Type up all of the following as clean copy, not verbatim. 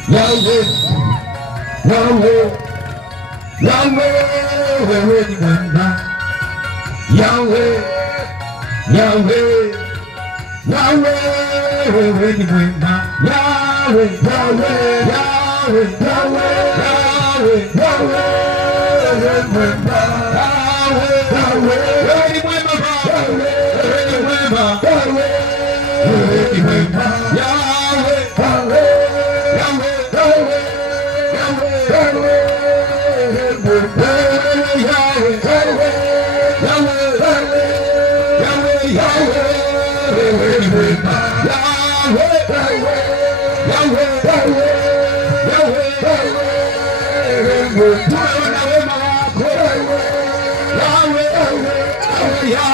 Yahweh, Yahweh, Yahweh, wewe ni mwema. Yahweh, Yahweh, Yahweh, wewe ni mwema. Yahweh, Yahweh, Yahweh, Yahweh, Yahweh, Yahweh, wewe ni mwema. Yahweh, Yahweh, wewe ni mwema. Wewe ni mwema. Wewe ni mwema. Yahweh,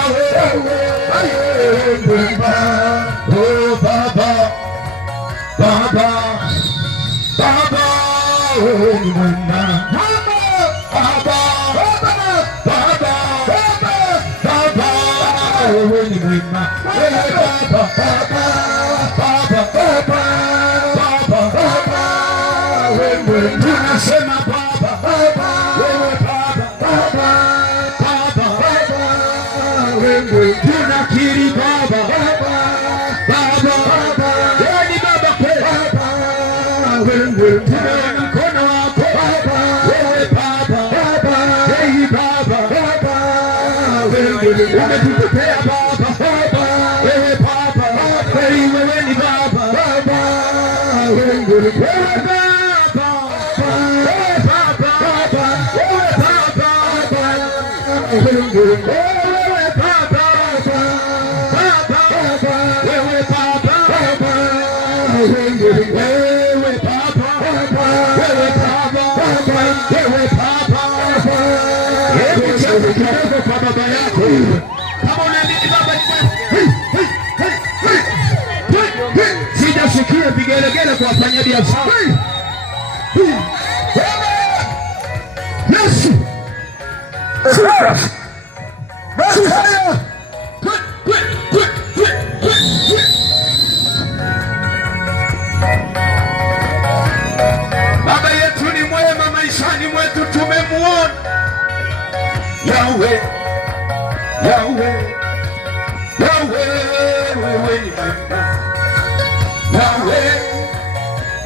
Yahweh, oh Baba, Baba, Baba, wewe ni mwema. Baba, Baba, Baba, wewe ni mwema. Baba, Baba, wewe tunasema Baba, wewe Baba, wewe tunakiri Baba, wewe ni Baba kweli, wewe tunaona mkono wako wewe Baba, hey Baba, wewe umetutetea Baba, wewe Baba, hey wewe ni Baba, wewe Baba. Kwa baba yako kama unaamini baba sijasikia vigelegele kwa wafanya biashara. Yesu baba yetu ni mwema maishani mwetu, tumemuona Yahweh, Yahweh, Yahweh, wewe ni mwema. Yahweh,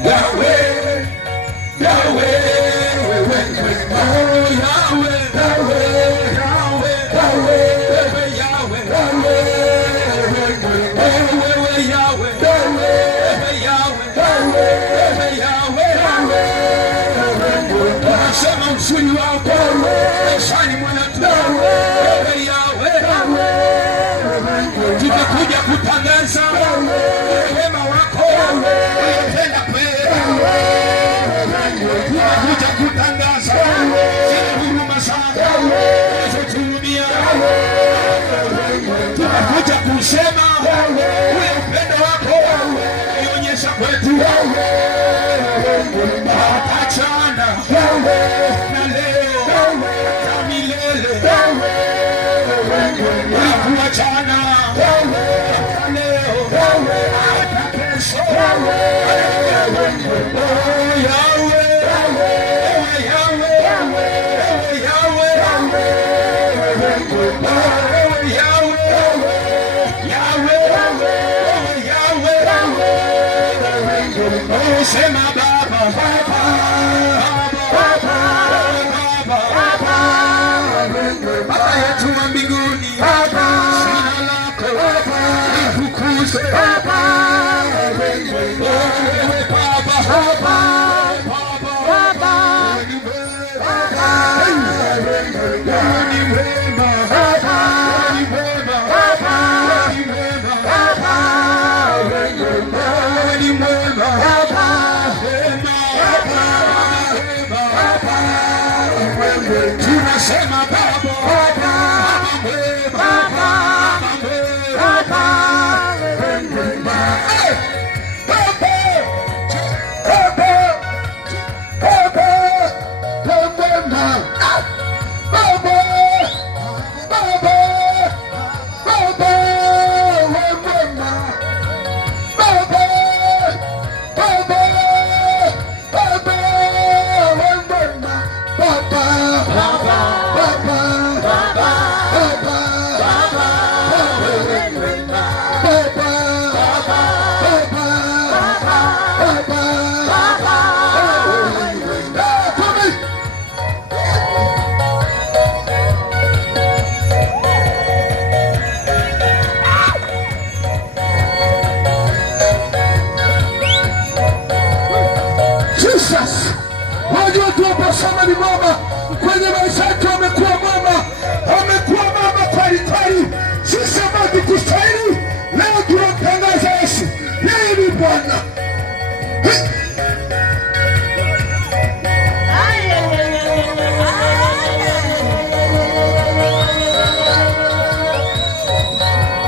Yahweh, Yahweh, wewe ni mwema. Yahweh, Yahweh, Yahweh, Yahweh, wewe Yahweh, Yahweh, wewe Yahweh, wewe Yahweh, wewe Yahweh, unasema msuri wako maishani mwetu, wewe Yahweh, tumekuja kutangaza wema wako uliotenda kwetu, tumekuja kutangaza zile huruma zako ulizotuhurumia, tumekuja kusema ule upendo wako ulionyesha kwetu hatachana na leo na milele, ulikuachana hata leo hata kesho. Sema Baba, Baba yetu wa mbinguni, jina lako litukuzwe. Wewe Baba, ni mwema, ni mwema, ni mwema.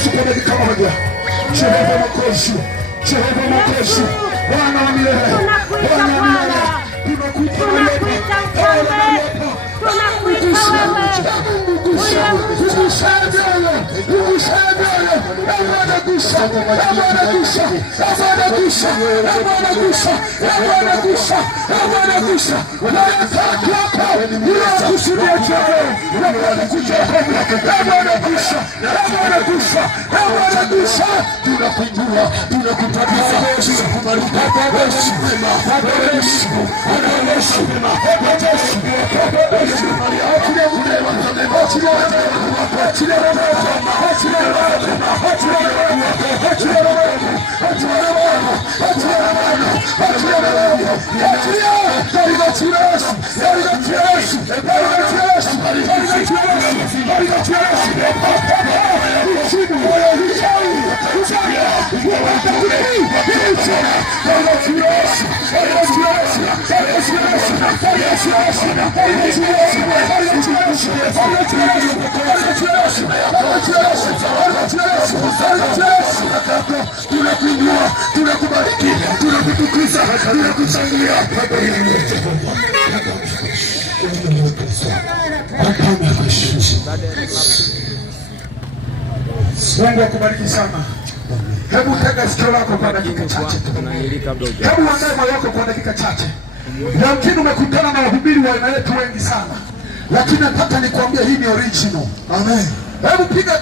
Yesu kwa dakika moja. Jehova Mwokozi, Jehova Mwokozi, Bwana wa milele, Bwana wa milele, tunakuita wewe, tunakuita wewe, tunakuinua, tunakubariki, tunakutukuza, tunakushangilia. Mungu akubariki sana. Hebu tega sikio lako kwa dakika chache. Hebu andae moyo wako kwa dakika chache. Yamkini umekutana na wahubiri wa aina yetu wengi sana, lakini nataka nikwambie hii ni original. Amen. Hebu piga